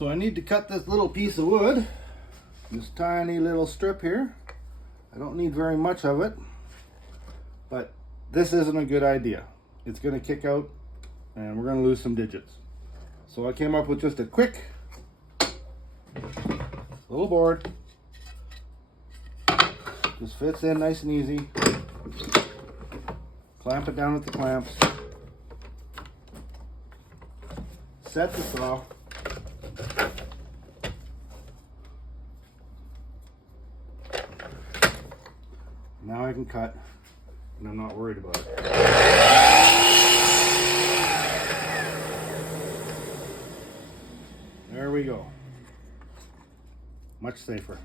So I need to cut this little piece of wood, this tiny little strip here. I don't need very much of it, but this isn't a good idea. It's going to kick out and we're going to lose some digits. So I came up with just a quick little board. Just fits in nice and easy. Clamp it down with the clamps. Set the saw. Now I can cut, and I'm not worried about it. There we go. Much safer.